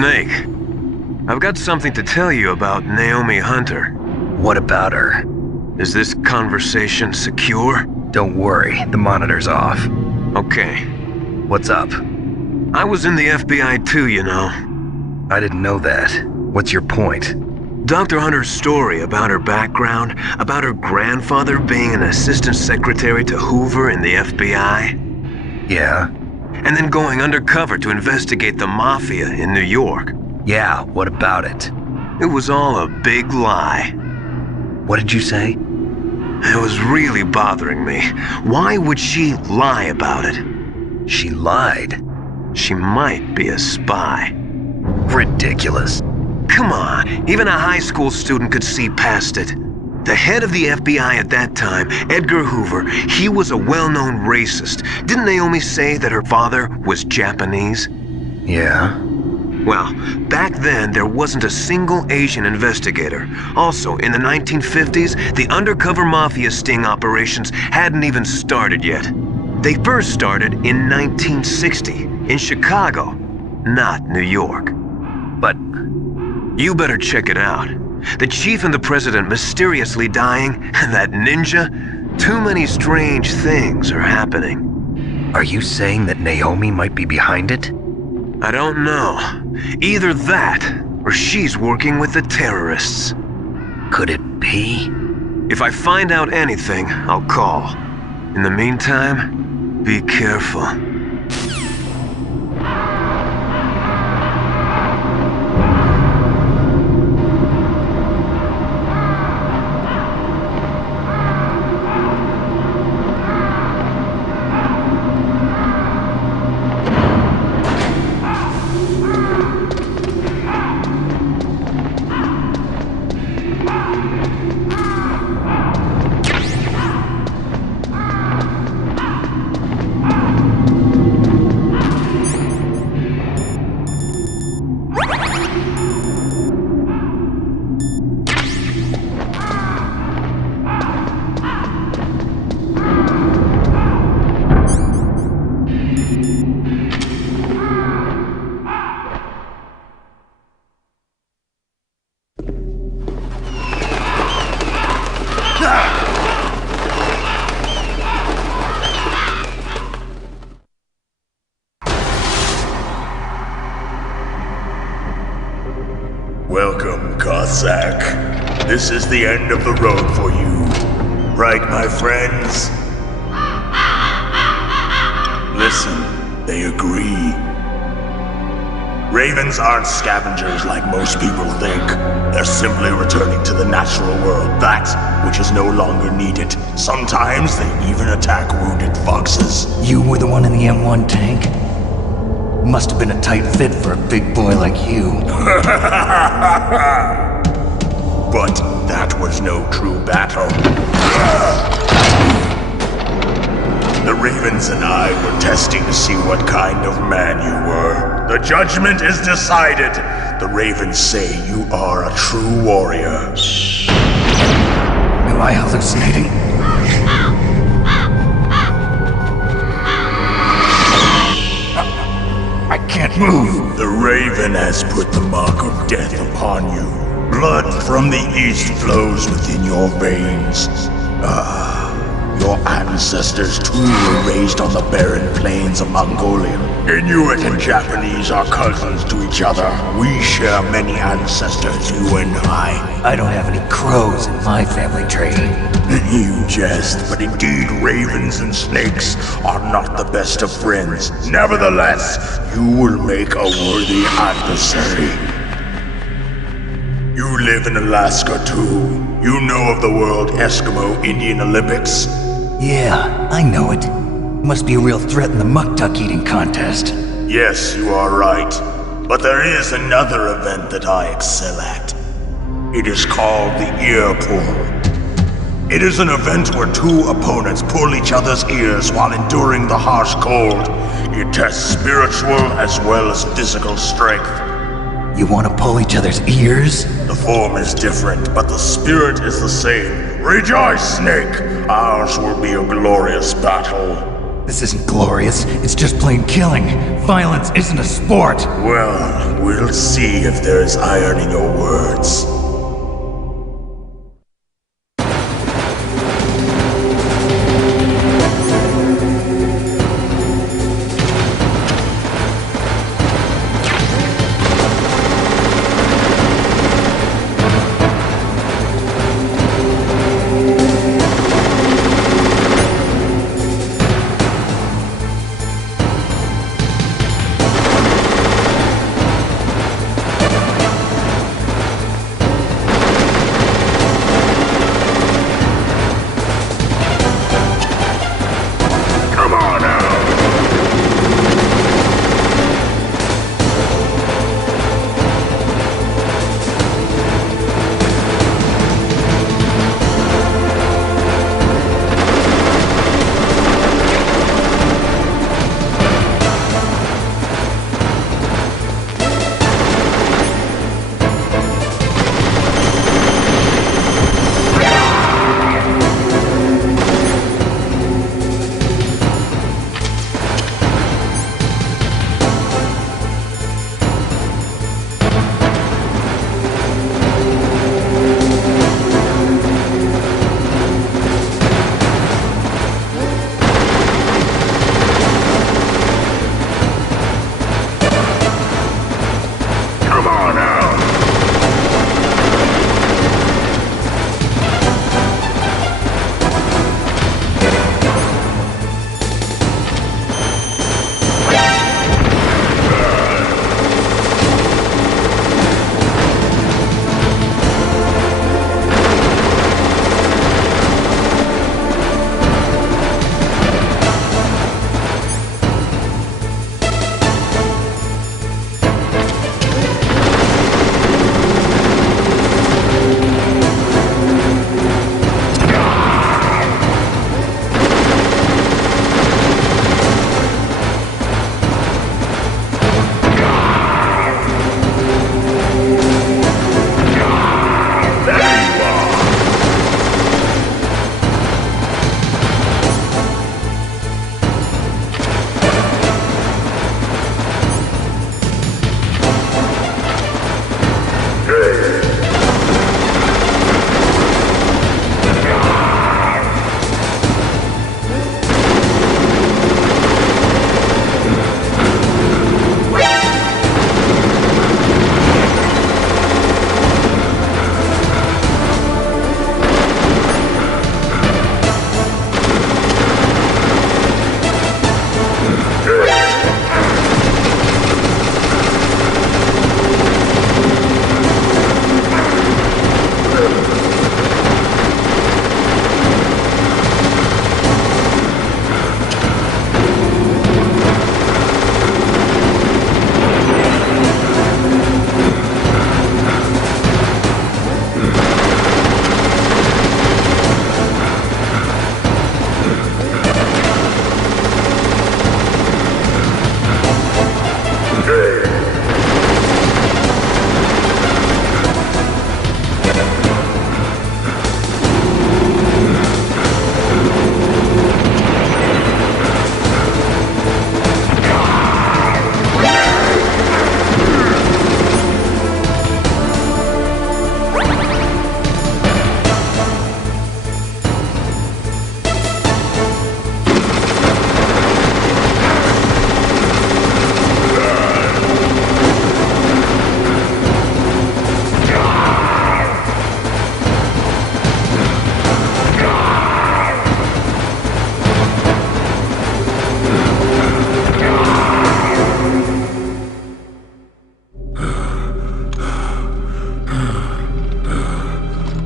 Snake, I've got something to tell you about Naomi Hunter. What about her? Is this conversation secure? Don't worry, the monitor's off. Okay. What's up? I was in the FBI too, you know. I didn't know that. What's your point? Dr. Hunter's story about her background, about her grandfather being an assistant secretary to Hoover in the FBI. Yeah? And then going undercover to investigate the Mafia in New York. Yeah, what about it? It was all a big lie. What did you say? It was really bothering me. Why would she lie about it? She lied? She might be a spy. Ridiculous. Come on, even a high school student could see past it. The head of the FBI at that time, Edgar Hoover, he was a well-known racist. Didn't Naomi say that her father was Japanese? Yeah. Well, back then there wasn't a single Asian investigator. Also, in the 1950s, the undercover mafia sting operations hadn't even started yet. They first started in 1960, in Chicago, not New York. But you better check it out. The chief and the president mysteriously dying, and that ninja? Too many strange things are happening. are you saying that Naomi might be behind it? I don't know. Either that, or she's working with the terrorists. Could it be? If I find out anything, I'll call. In the meantime, be careful. Welcome, Cossack. This is the end of the road for you. Right, my friends? Listen, they agree. Ravens aren't scavengers like most people think. They're simply returning to the natural world, that which is no longer needed. Sometimes they even attack wounded foxes. You were the one in the M1 tank? Must have been a tight fit for a big boy like you. But that was no true battle. The Ravens and I were testing to see what kind of man you were. The judgment is decided. The Ravens say you are a true warrior. Am I hallucinating? I can't move. The Raven has put the mark of death upon you. Blood from the east flows within your veins. Your ancestors too were raised on the barren plains of Mongolia. Inuit and Japanese are cousins to each other. We share many ancestors, you and I. I don't have any crows in my family tree. You jest, but indeed ravens and snakes are not the best of friends. Nevertheless, you will make a worthy adversary. You live in Alaska too. You know of the World Eskimo Indian Olympics? Yeah, I know it. Must be a real threat in the muck-duck eating contest. Yes, you are right. But there is another event that I excel at. It is called the Ear Pull. It is an event where two opponents pull each other's ears while enduring the harsh cold. It tests spiritual as well as physical strength. You want to pull each other's ears? The form is different, but the spirit is the same. Rejoice, Snake! Ours will be a glorious battle. This isn't glorious, it's just plain killing. Violence isn't a sport. Well, we'll see if there's iron in your words.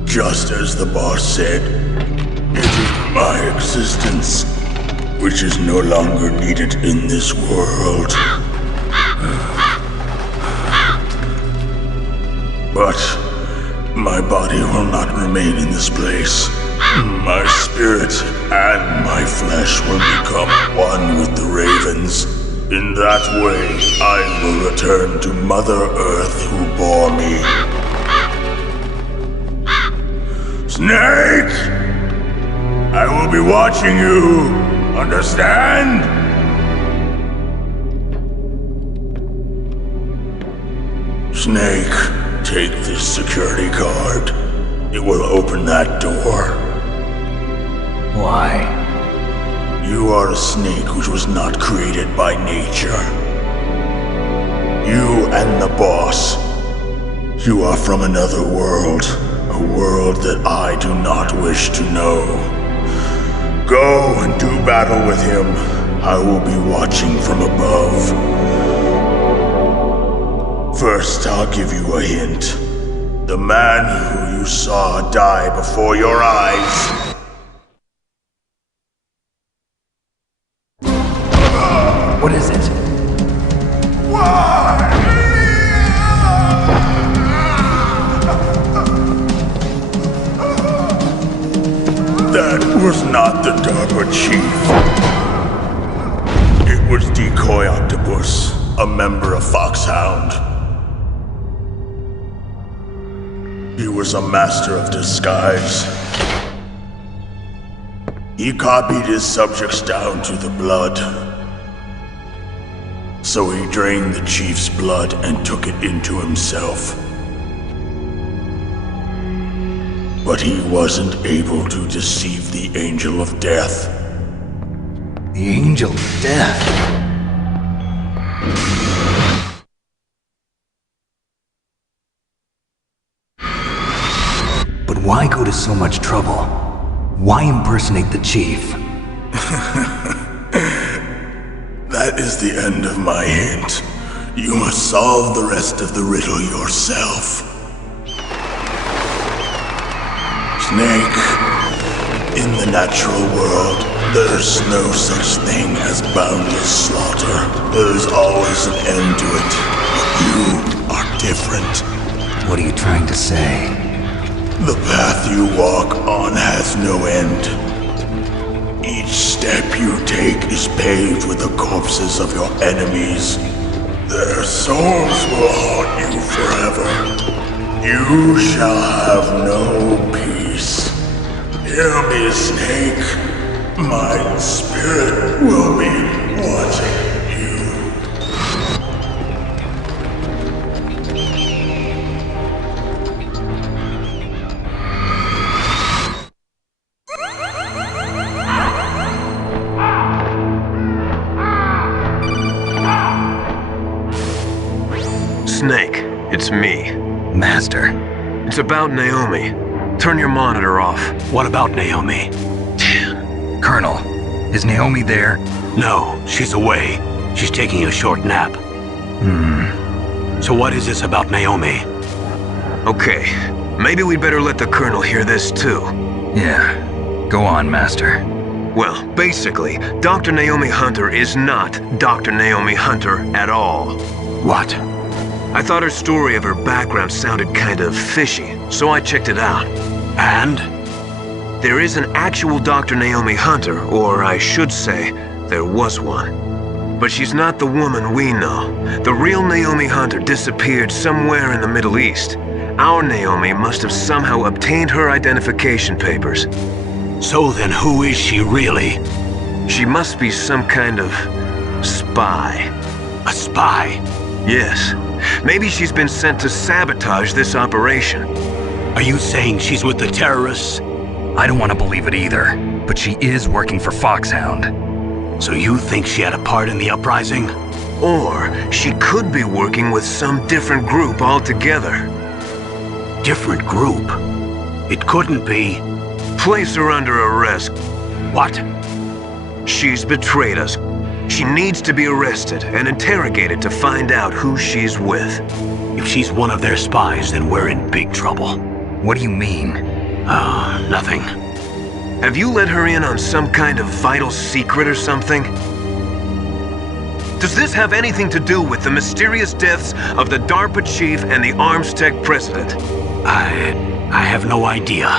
Just as the boss said, it is my existence which is no longer needed in this world. But my body will not remain in this place. My spirit and my flesh will become one with the ravens. In that way, I will return to Mother Earth who bore me. Snake! I will be watching you! Understand? Snake, take this security card. It will open that door. Why? You are a snake which was not created by nature. You and the boss. You are from another world. A world that I do not wish to know. Go and do battle with him. I will be watching from above. First, I'll give you a hint. The man who you saw die before your eyes. What is it? That was not the DARPA chief. It was Decoy Octopus, a member of Foxhound. He was a master of disguise. He copied his subjects down to the blood. So he drained the chief's blood and took it into himself. But he wasn't able to deceive the Angel of Death. The Angel of Death. But why go to so much trouble? Why impersonate the chief? That is the end of my hint. You must solve the rest of the riddle yourself. Snake, in the natural world, there's no such thing as boundless slaughter. There's always an end to it. But you are different. What are you trying to say? The path you walk on has no end. Each step you take is paved with the corpses of your enemies. Their souls will haunt you forever. You shall have no peace. Hear me, Snake. My spirit will be watching you. Snake, it's me. Master. It's about Naomi. Turn your monitor off. What about Naomi? Colonel, is Naomi there? No, she's away. She's taking a short nap. So what is this about Naomi? Okay, maybe we'd better let the Colonel hear this too. Yeah. Go on, Master. Well, basically, Dr. Naomi Hunter is not Dr. Naomi Hunter at all. What? I thought her story of her background sounded kind of fishy, so I checked it out. And? There is an actual Dr. Naomi Hunter, or I should say, there was one. But she's not the woman we know. The real Naomi Hunter disappeared somewhere in the Middle East. Our Naomi must have somehow obtained her identification papers. So then who is she really? She must be some kind of spy. A spy? Yes. Maybe she's been sent to sabotage this operation. Are you saying she's with the terrorists? I don't want to believe it either, but she is working for Foxhound. So you think she had a part in the uprising? Or she could be working with some different group altogether. Different group? It couldn't be. Place her under arrest. What? She's betrayed us. She needs to be arrested and interrogated to find out who she's with. If she's one of their spies, then we're in big trouble. What do you mean? Nothing. Have you let her in on some kind of vital secret or something? Does this have anything to do with the mysterious deaths of the DARPA chief and the Armstech president? I have no idea.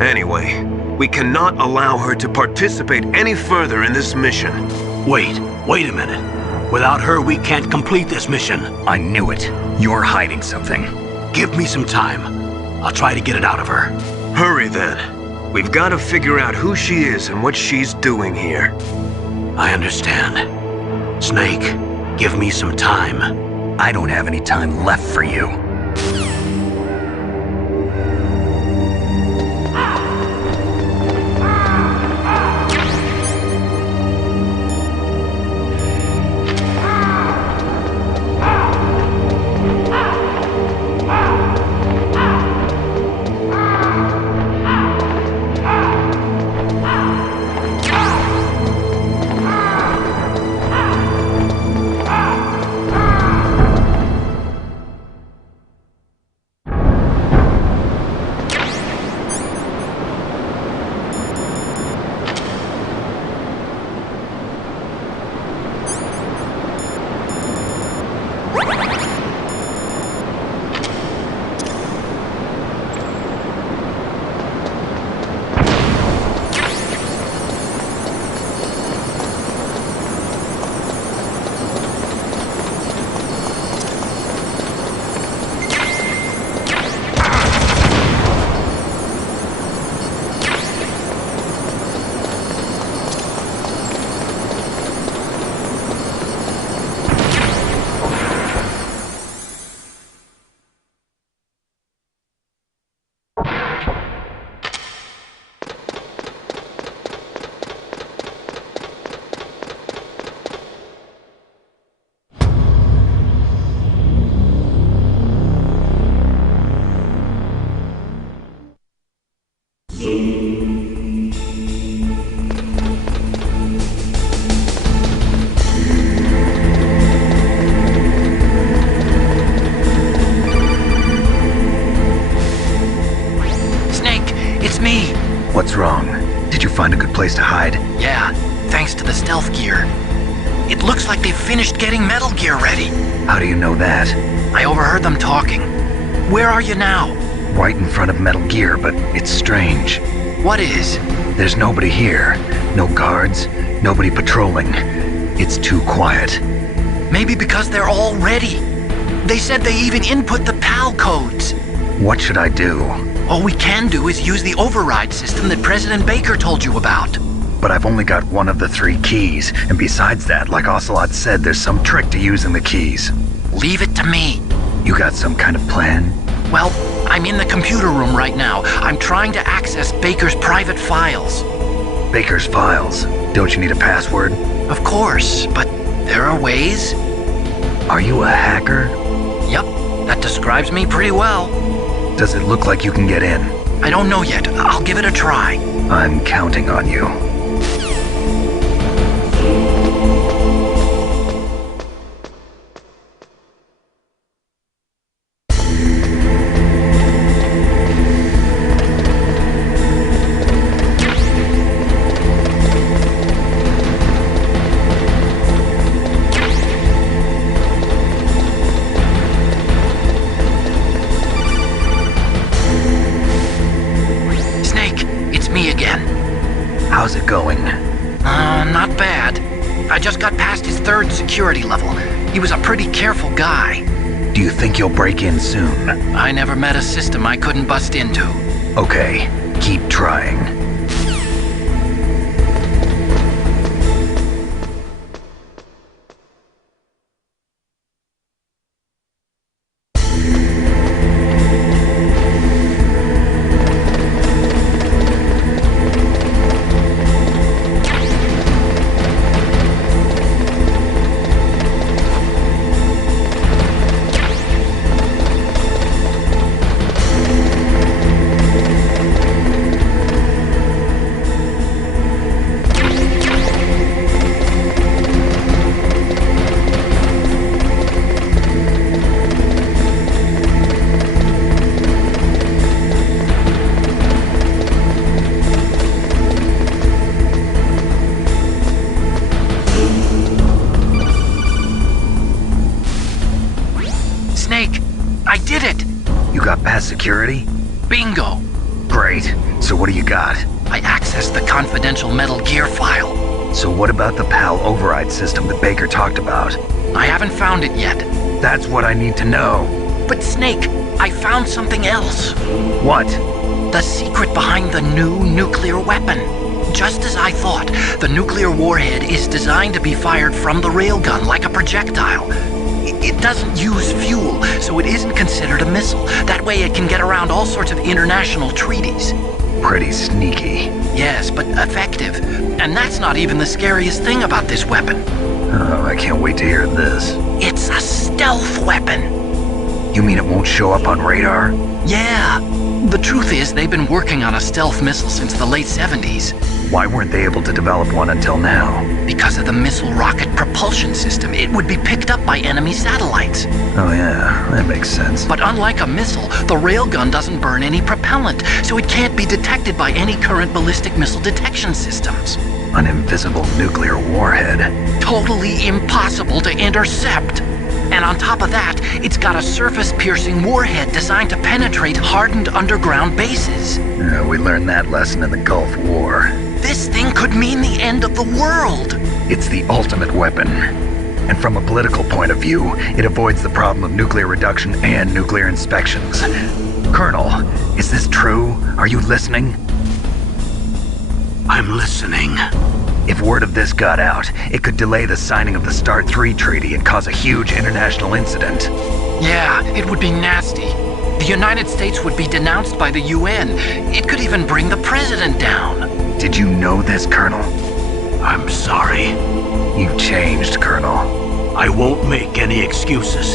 Anyway, we cannot allow her to participate any further in this mission. Wait a minute. Without her, we can't complete this mission. I knew it. You're hiding something. Give me some time. I'll try to get it out of her. Hurry then. We've got to figure out who she is and what she's doing here. I understand. Snake, give me some time. I don't have any time left for you. What's wrong? Did you find a good place to hide? Yeah, thanks to the stealth gear. It looks like they've finished getting Metal Gear ready. How do you know that? I overheard them talking. Where are you now? Right in front of Metal Gear, but it's strange. What is? There's nobody here. No guards, nobody patrolling. It's too quiet. Maybe because they're all ready. They said they even input the PAL codes. What should I do? All we can do is use the override system that President Baker told you about. But I've only got one of the 3 keys, and besides that, like Ocelot said, there's some trick to using the keys. Leave it to me. You got some kind of plan? Well, I'm in the computer room right now. I'm trying to access Baker's private files. Baker's files? Don't you need a password? Of course, but there are ways. Are you a hacker? Yep, that describes me pretty well. Does it look like you can get in? I don't know yet. I'll give it a try. I'm counting on you. How's it going? Not bad. I just got past his 3rd security level. He was a pretty careful guy. Do you think you'll break in soon? I never met a system I couldn't bust into. Okay, keep trying. I did it! You got past security? Bingo! Great. So what do you got? I accessed the confidential Metal Gear file. So what about the PAL override system that Baker talked about? I haven't found it yet. That's what I need to know. But Snake, I found something else. What? The secret behind the new nuclear weapon. Just as I thought, the nuclear warhead is designed to be fired from the railgun like a projectile. It doesn't use fuel, so it isn't considered a missile. That way it can get around all sorts of international treaties. Pretty sneaky. Yes, but effective. And that's not even the scariest thing about this weapon. Oh, I can't wait to hear this. It's a stealth weapon. You mean it won't show up on radar? Yeah. The truth is, they've been working on a stealth missile since the late 70s. Why weren't they able to develop one until now? Because of the missile rocket propulsion system, it would be picked up by enemy satellites. Oh yeah, that makes sense. But unlike a missile, the railgun doesn't burn any propellant, so it can't be detected by any current ballistic missile detection systems. An invisible nuclear warhead. Totally impossible to intercept. And on top of that, it's got a surface-piercing warhead designed to penetrate hardened underground bases. We learned that lesson in the Gulf War. This thing could mean the end of the world. It's the ultimate weapon. And from a political point of view, it avoids the problem of nuclear reduction and nuclear inspections. Colonel, is this true? Are you listening? I'm listening. If word of this got out, it could delay the signing of the START III treaty and cause a huge international incident. Yeah, it would be nasty. The United States would be denounced by the UN. It could even bring the president down. Did you know this, Colonel? I'm sorry. You've changed, Colonel. I won't make any excuses.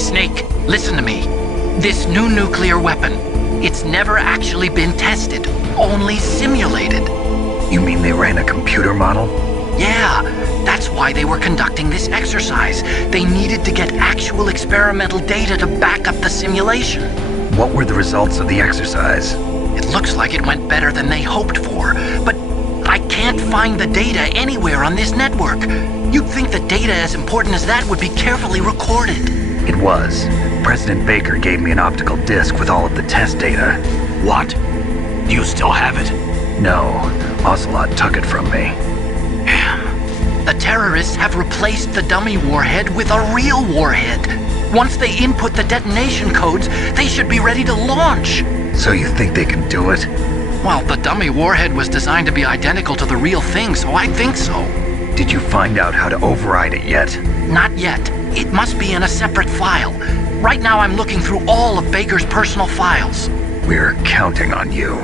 Snake, listen to me. This new nuclear weapon, it's never actually been tested, only simulated. You mean they ran a computer model? Yeah, that's why they were conducting this exercise. They needed to get actual experimental data to back up the simulation. What were the results of the exercise? It looks like it went better than they hoped for, but I can't find the data anywhere on this network. You'd think that data as important as that would be carefully recorded. It was. President Baker gave me an optical disc with all of the test data. What? Do you still have it? No, Ocelot took it from me. Damn. The terrorists have replaced the dummy warhead with a real warhead. Once they input the detonation codes, they should be ready to launch. So you think they can do it? Well, the dummy warhead was designed to be identical to the real thing, so I think so. Did you find out how to override it yet? Not yet. It must be in a separate file. Right now I'm looking through all of Baker's personal files. We're counting on you.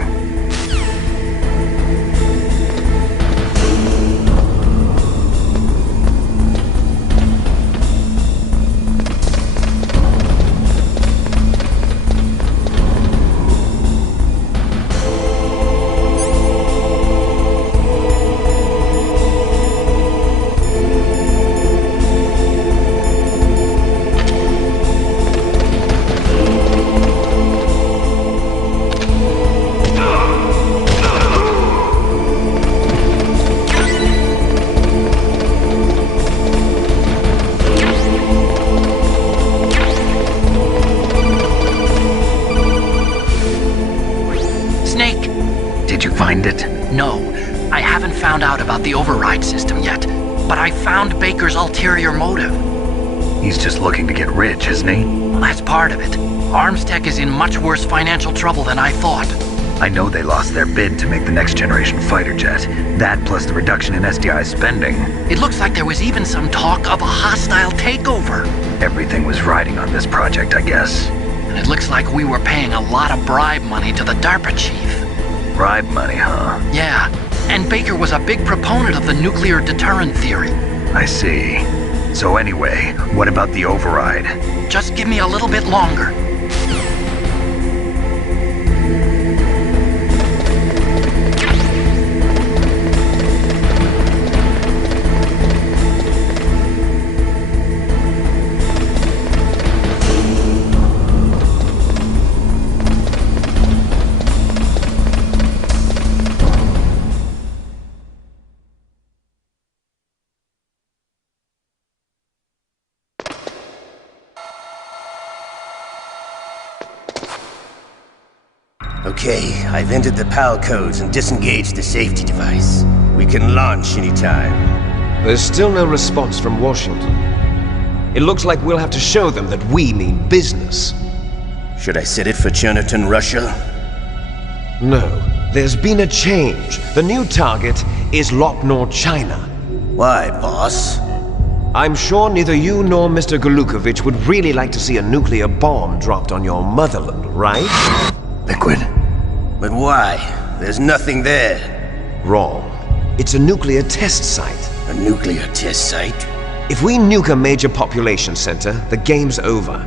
No, I haven't found out about the override system yet, but I found Baker's ulterior motive. He's just looking to get rich, isn't he? Well, that's part of it. Armstech is in much worse financial trouble than I thought. I know they lost their bid to make the next generation fighter jet. That plus the reduction in SDI spending. It looks like there was even some talk of a hostile takeover. Everything was riding on this project, I guess. And it looks like we were paying a lot of bribe money to the DARPA chief. Bribe money, huh? Yeah, and Baker was a big proponent of the nuclear deterrent theory. I see. So anyway, what about the override? Just give me a little bit longer. Okay, I've entered the PAL codes and disengaged the safety device. We can launch anytime. There's still no response from Washington. It looks like we'll have to show them that we mean business. Should I set it for Cherniton, Russia? No, there's been a change. The new target is Lopnor, China. Why, boss? I'm sure neither you nor Mr. Golukovich would really like to see a nuclear bomb dropped on your motherland, right? Liquid. But why? There's nothing there. Wrong. It's a nuclear test site. A nuclear test site? If we nuke a major population center, the game's over.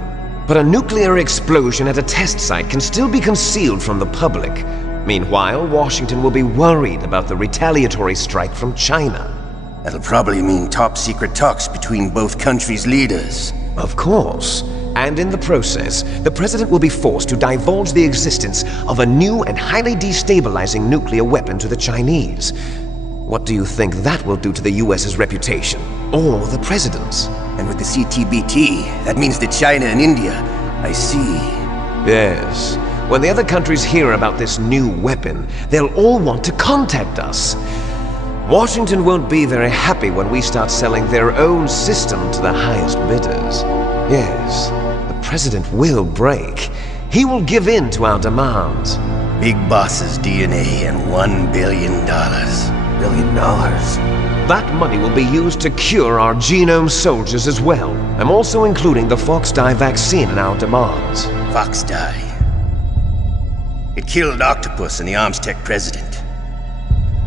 But a nuclear explosion at a test site can still be concealed from the public. Meanwhile, Washington will be worried about the retaliatory strike from China. That'll probably mean top-secret talks between both countries' leaders. Of course. And in the process, the President will be forced to divulge the existence of a new and highly destabilizing nuclear weapon to the Chinese. What do you think that will do to the US's reputation? Or the President's? And with the CTBT, that means that China and India. I see. Yes. When the other countries hear about this new weapon, they'll all want to contact us. Washington won't be very happy when we start selling their own system to the highest bidders. Yes, the President will break. He will give in to our demands. Big Boss's DNA and $1 billion. $1 billion? That money will be used to cure our genome soldiers as well. I'm also including the Foxdie vaccine in our demands. Foxdie. It killed Octopus and the Armstech president.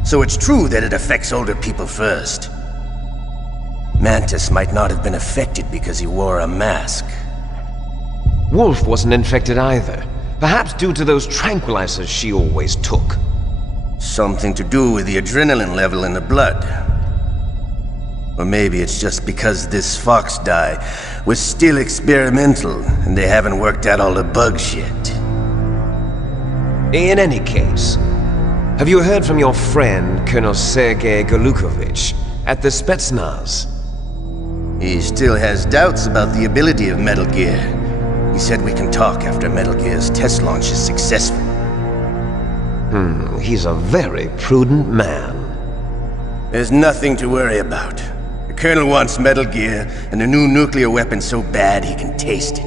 So it's true that it affects older people first. Mantis might not have been affected because he wore a mask. Wolf wasn't infected either. Perhaps due to those tranquilizers she always took. Something to do with the adrenaline level in the blood. Or maybe it's just because this Foxdie was still experimental and they haven't worked out all the bugs yet. In any case, have you heard from your friend, Colonel Sergei Golukovich, at the Spetsnaz? He still has doubts about the ability of Metal Gear. He said we can talk after Metal Gear's test launch is successful. He's a very prudent man. There's nothing to worry about. The Colonel wants Metal Gear and a new nuclear weapon so bad he can taste it.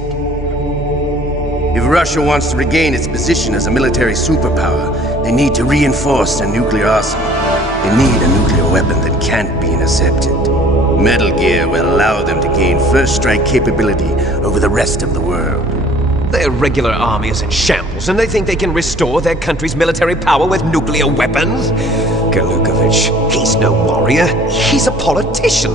If Russia wants to regain its position as a military superpower, they need to reinforce their nuclear arsenal. They need a nuclear weapon that can't be intercepted. Metal Gear will allow them to gain first strike capability over the rest of the world. Their regular army is in shambles, and they think they can restore their country's military power with nuclear weapons? Golukovich, he's no warrior. He's a politician.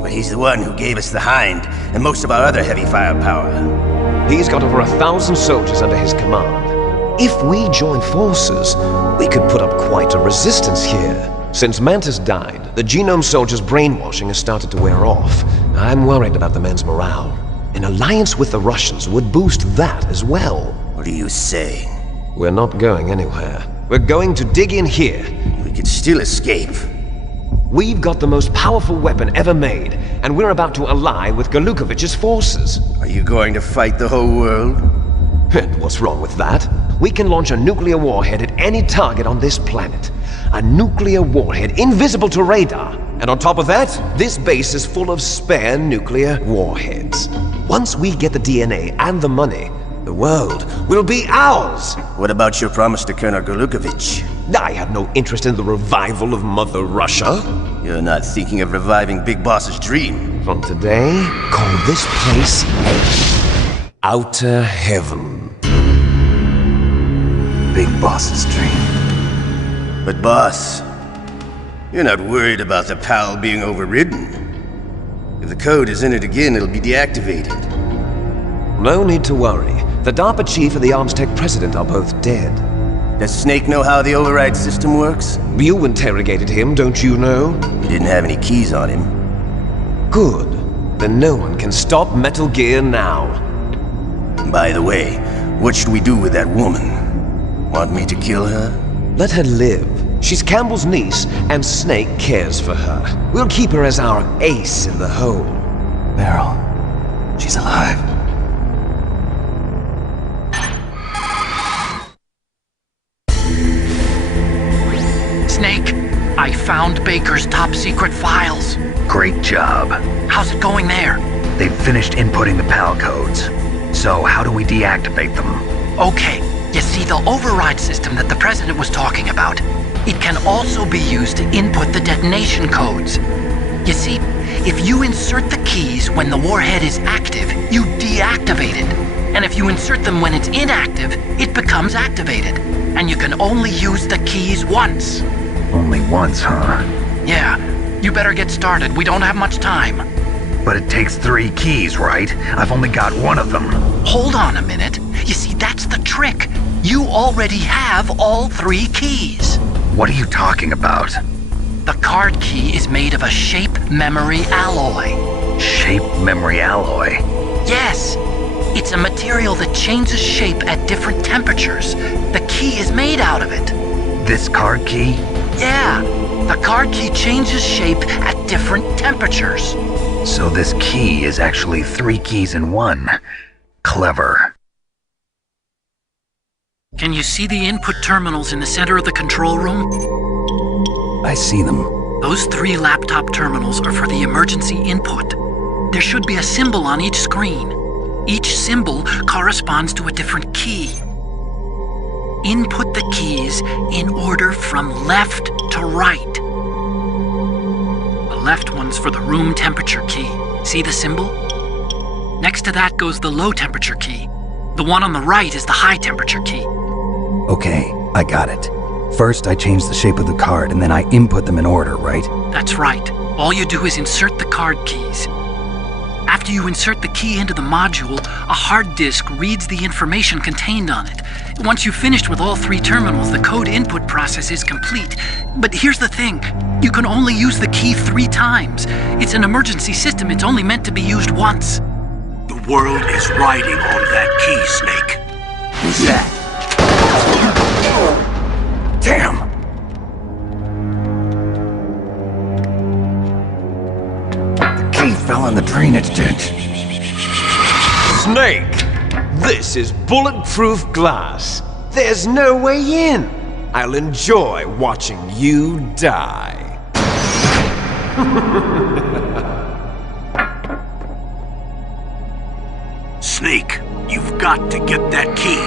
But he's the one who gave us the Hind and most of our other heavy firepower. He's got over 1,000 soldiers under his command. If we join forces, we could put up quite a resistance here. Since Mantis died, the genome soldiers' brainwashing has started to wear off. I'm worried about the men's morale. An alliance with the Russians would boost that as well. What are you saying? We're not going anywhere. We're going to dig in here. We could still escape. We've got the most powerful weapon ever made, and we're about to ally with Golukovich's forces. Are you going to fight the whole world? And what's wrong with that? We can launch a nuclear warhead at any target on this planet. A nuclear warhead invisible to radar. And on top of that, this base is full of spare nuclear warheads. Once we get the DNA and the money, the world will be ours! What about your promise to Colonel Golukovich? I have no interest in the revival of Mother Russia. You're not thinking of reviving Big Boss's dream. From today, call this place Outer Heaven. Big Boss's dream. But boss, you're not worried about the PAL being overridden. If the code is in it again, it'll be deactivated. No need to worry. The DARPA chief and the Armstech president are both dead. Does Snake know how the override system works? You interrogated him, don't you know? He didn't have any keys on him. Good. Then no one can stop Metal Gear now. By the way, what should we do with that woman? Want me to kill her? Let her live. She's Campbell's niece, and Snake cares for her. We'll keep her as our ace in the hole. Meryl, she's alive. Snake, I found Baker's top-secret files. Great job. How's it going there? They've finished inputting the PAL codes. So how do we deactivate them? Okay, You see, the override system that the President was talking about, it can also be used to input the detonation codes. You see, if you insert the keys when the warhead is active, you deactivate it. And if you insert them when it's inactive, it becomes activated. And you can only use the keys once. Only once, huh? Yeah, you better get started. We don't have much time. But it takes 3 keys, right? I've only got one of them. Hold on a minute. You see, that's the trick. You already have all 3 keys. What are you talking about? The card key is made of a shape memory alloy. Shape memory alloy? Yes. It's a material that changes shape at different temperatures. The key is made out of it. This card key? Yeah. The card key changes shape at different temperatures. So this key is actually 3 keys in one. Clever. Can you see the input terminals in the center of the control room? I see them. Those 3 laptop terminals are for the emergency input. There should be a symbol on each screen. Each symbol corresponds to a different key. Input the keys in order from left to right. The left one's for the room temperature key. See the symbol? Next to that goes the low temperature key. The one on the right is the high temperature key. Okay, I got it. First, I change the shape of the card, and then I input them in order, right? That's right. All you do is insert the card keys. After you insert the key into the module, a hard disk reads the information contained on it. Once you've finished with all 3 terminals, the code input process is complete. But here's the thing. You can only use the key 3 times. It's an emergency system. It's only meant to be used once. The world is riding on that key, Snake. Who's that? Damn! The key fell in the drainage ditch. Snake! This is bulletproof glass. There's no way in. I'll enjoy watching you die. Snake, you've got to get that key.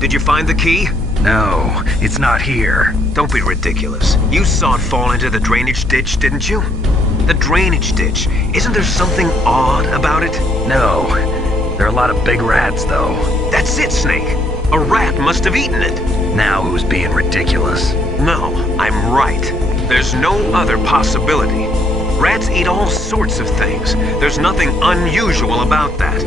Did you find the key? No, it's not here. Don't be ridiculous. You saw it fall into the drainage ditch, didn't you? The drainage ditch. Isn't there something odd about it? No. There are a lot of big rats, though. That's it, Snake. A rat must have eaten it. Now who's being ridiculous? No, I'm right. There's no other possibility. Rats eat all sorts of things. There's nothing unusual about that.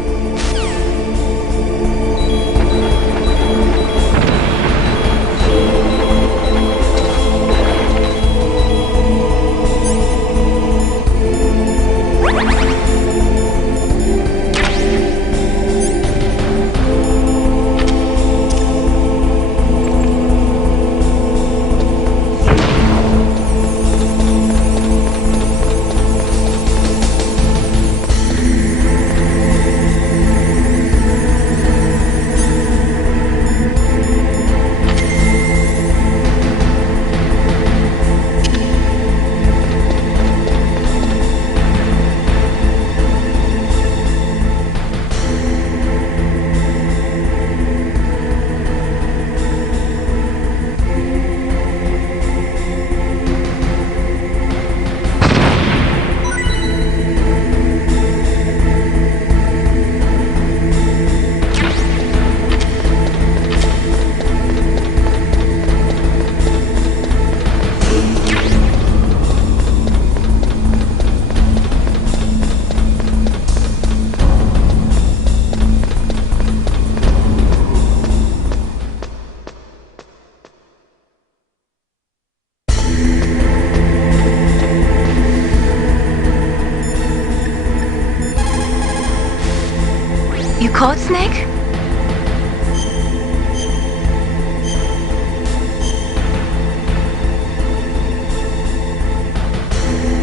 You called Snake?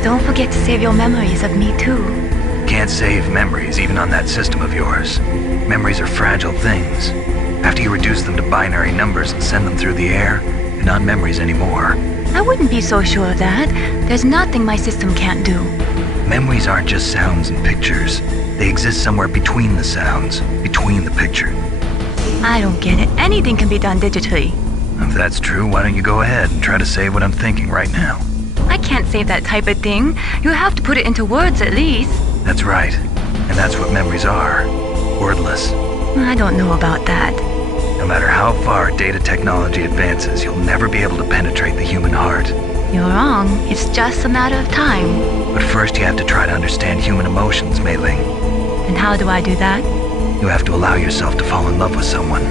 Don't forget to save your memories of me too. Can't save memories even on that system of yours. Memories are fragile things. After you reduce them to binary numbers and send them through the air, they're not memories anymore. I wouldn't be so sure of that. There's nothing my system can't do. Memories aren't just sounds and pictures. They exist somewhere between the sounds, between the picture. I don't get it. Anything can be done digitally. If that's true, why don't you go ahead and try to say what I'm thinking right now? I can't save that type of thing. You have to put it into words at least. That's right. And that's what memories are. Wordless. I don't know about that. No matter how far data technology advances, you'll never be able to penetrate the human heart. You're wrong. It's just a matter of time. But first you have to try to understand human emotions, Mei Ling. And how do I do that? You have to allow yourself to fall in love with someone.